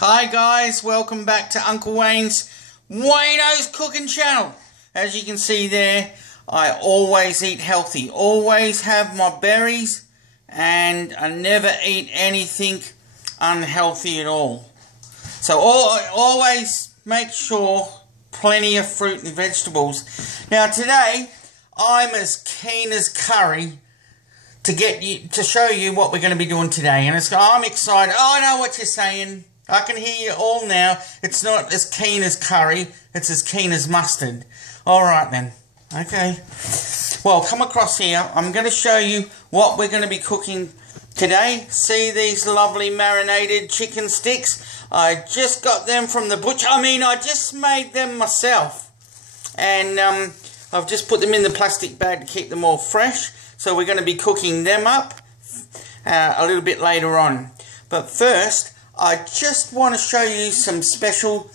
Hi guys, welcome back to Uncle Wayne's Wayno's Cooking Channel. As you can see there, I always eat healthy, always have my berries, and I never eat anything unhealthy at all. So always make sure plenty of fruit and vegetables. Now today, I'm as keen as curry to show you what we're going to be doing today, and I'm excited. Oh, I know what you're saying. I can hear you all now. It's not as keen as curry. It's as keen as mustard. All right then. Okay. Well, come across here. I'm going to show you what we're going to be cooking today. See these lovely marinated chicken sticks? I just got them from the butcher. I just made them myself. And I've just put them in the plastic bag to keep them all fresh. So we're going to be cooking them up a little bit later on. But first, I just want to show you some special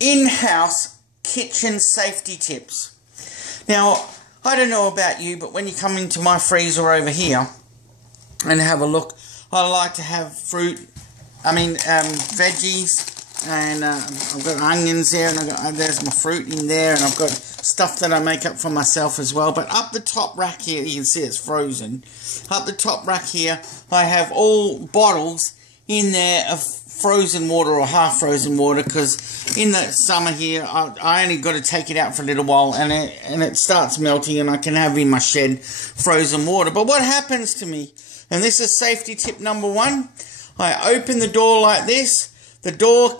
in-house kitchen safety tips. Now, I don't know about you, but when you come into my freezer over here and have a look, I like to have veggies, and I've got onions there, and there's my fruit in there, and I've got stuff that I make up for myself as well. But up the top rack here, you can see it's frozen. Up the top rack here, I have all bottles in there of frozen water or half frozen water, because in the summer here I only got to take it out for a little while and it starts melting, and I can have in my shed frozen water. But what happens to me, and this is safety tip number one, I open the door like this, the door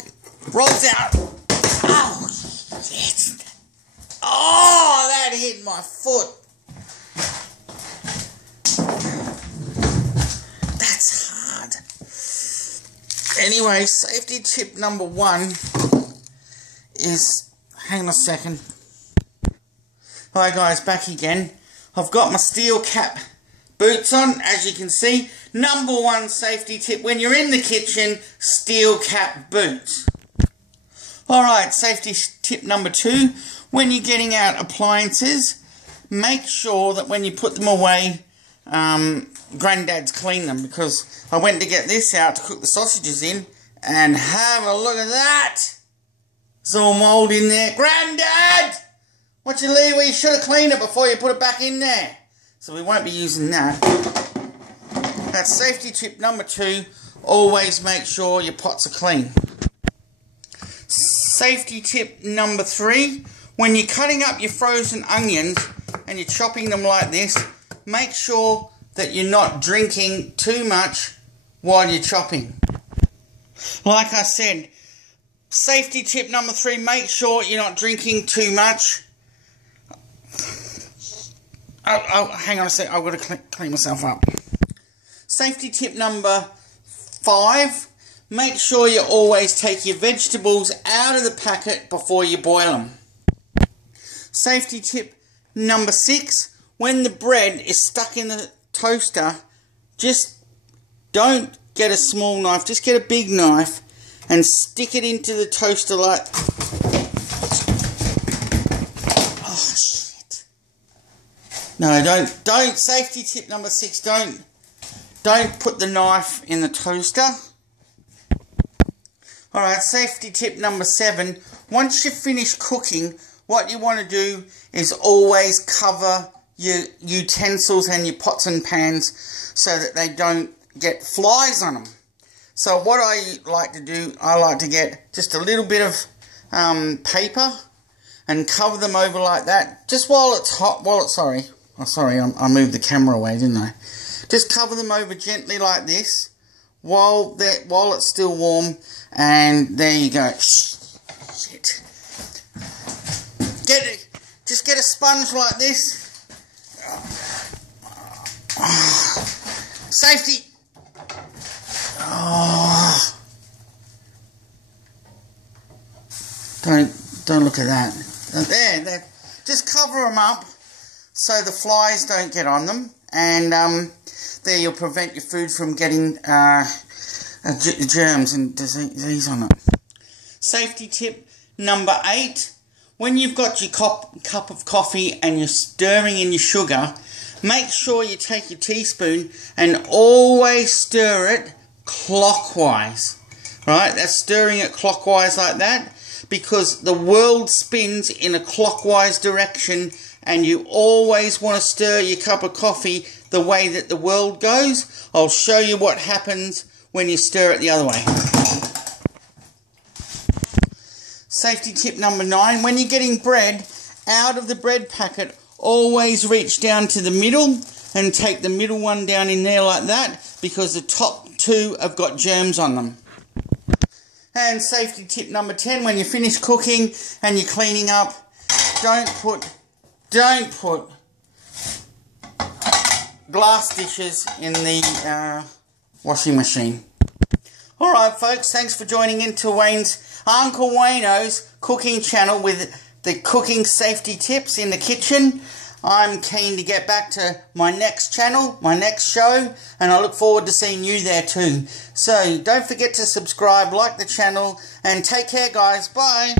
rolls out. Oh shit. Oh, that hit my foot. That's hard. Anyway, safety tip number one is, hang on a second. Hi guys, back again. I've got my steel cap boots on, as you can see. Number one safety tip when you're in the kitchen, steel cap boots. Alright, safety tip number two, when you're getting out appliances, make sure that when you put them away, Granddad's clean them, because I went to get this out to cook the sausages in, and have a look at that. It's all mould in there. Granddad! What you leave? Well, you should have cleaned it before you put it back in there. So we won't be using that. That's safety tip number two. Always make sure your pots are clean. Safety tip number three. When you're cutting up your frozen onions and you're chopping them like this, make sure that you're not drinking too much while you're chopping. Like I said, safety tip number three, make sure you're not drinking too much. Oh, hang on a sec, I've got to clean myself up. Safety tip number five, make sure you always take your vegetables out of the packet before you boil them. Safety tip number six, when the bread is stuck in the toaster, just don't get a small knife, just get a big knife and stick it into the toaster like... Oh shit. No, don't, safety tip number six, don't put the knife in the toaster. Alright, safety tip number seven, once you finish cooking, what you want to do is always cover your utensils and your pots and pans so that they don't get flies on them. So what I like to do, I like to get just a little bit of paper and cover them over like that, just while it's hot, I moved the camera away, didn't I? Just cover them over gently like this while it's still warm, and there you go. Shit. Just get a sponge like this. Safety. Oh. Don't look at that. There. Just cover them up so the flies don't get on them, and there you'll prevent your food from getting germs and disease on it. Safety tip number 8. When you've got your cup of coffee and you're stirring in your sugar, make sure you take your teaspoon and always stir it clockwise. Right, that's stirring it clockwise like that, because the world spins in a clockwise direction, and you always want to stir your cup of coffee the way that the world goes. I'll show you what happens when you stir it the other way. Safety tip number 9, when you're getting bread out of the bread packet, always reach down to the middle and take the middle one down in there like that, because the top 2 have got germs on them. And safety tip number 10, when you finish cooking and you're cleaning up, don't put glass dishes in the washing machine. Alright folks, thanks for joining into Uncle Wayno's cooking channel with the cooking safety tips in the kitchen. I'm keen to get back to my next channel, my next show, and I look forward to seeing you there too. So don't forget to subscribe, like the channel, and take care guys. Bye.